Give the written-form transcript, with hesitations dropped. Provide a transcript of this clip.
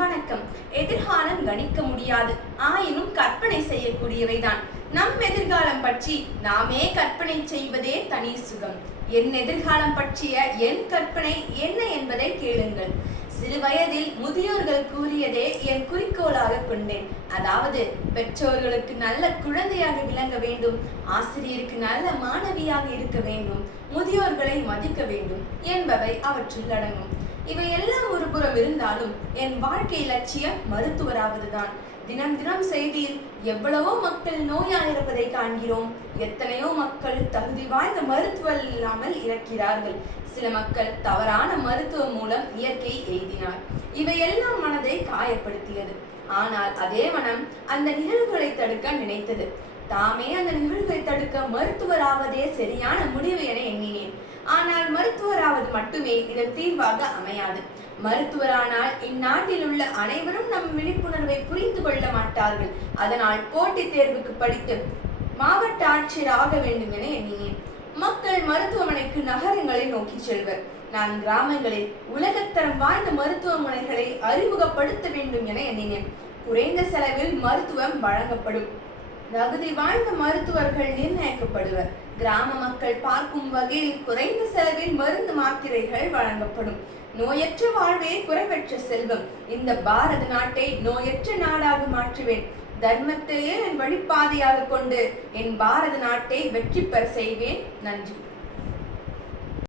வணக்கம். எதிர்காலம் கணிக்க முடியாது, ஆயினும் கற்பனை செய்யக்கூடியவைதான். நம் எதிர்காலம் பற்றி நாமே கற்பனை செய்வதே தனி சுகம். என் எதிர்காலம் பற்றிய என் கற்பனை என்ன என்பதை கேளுங்கள். சிறு வயதில் முதியோர்கள் கூறியதே என் குறிக்கோளாக கொண்டேன். அதாவது, பெற்றோர்களுக்கு நல்ல குழந்தையாக விளங்க வேண்டும், ஆசிரியருக்கு நல்ல மாணவியாக இருக்க வேண்டும், முதியோர்களை மதிக்க வேண்டும் என்பவை அவற்றில் அடங்கும். இவையெல்லாம் ஒரு புறம் இருந்தாலும் என் வாழ்க்கை லட்சியம் மருத்துவராவதுதான். தினம் தினம் செய்தியில் எவ்வளவோ மக்கள் நோயால் இருப்பதை காண்கிறோம். எத்தனையோ மக்கள் தகுதி வாய்ந்த மருத்துவர் இல்லாமல் இறக்கிறார்கள். சில மக்கள் தவறான மருத்துவம் மூலம் இயற்கை எய்தினார். இவையெல்லாம் மனதை காயப்படுத்தியது. ஆனால் அதே மனம் அந்த நிகழ்வுகளை தடுக்க நினைத்தது. தாமே அந்த நிகழ்வை தடுக்க மருத்துவராவதே சரியான முடிவு என எண்ணினேன். ஆனால் மருத்துவராவது மட்டுமே இதன் தீர்வாக அமையாது. மருத்துவரானால் இந்நாட்டில் உள்ள அனைவரும் நம் விழிப்புணர்வை புரிந்து கொள்ள மாட்டார்கள். அதனால் போட்டித் தேர்வுக்கு படித்து மாவட்ட ஆட்சியர் ஆக வேண்டும் என எண்ணினேன். மக்கள் மருத்துவமனைக்கு நகரங்களை நோக்கி செல்வர். நான் கிராமங்களில் உலகத்தரம் வாய்ந்த மருத்துவமனைகளை அறிமுகப்படுத்த வேண்டும் என எண்ணினேன். குறைந்த செலவில் மருத்துவம் வழங்கப்படும். தகுதி வாய்ந்த மருத்துவர்கள் நிர்ணயிக்கப்படுவர். கிராம மக்கள் பார்க்கும் வகையில் குறைந்த செலவில் மருந்து மாத்திரைகள் வழங்கப்படும். நோயற்ற வாழ்வே குறைவற்ற செல்வம். இந்த பாரத நாட்டை நோயற்ற நாடாக மாற்றுவேன். தர்மத்தையே என் வழிபாதையாக கொண்டு என் பாரத நாட்டை வெற்றி பெற செய்வேன். நன்றி.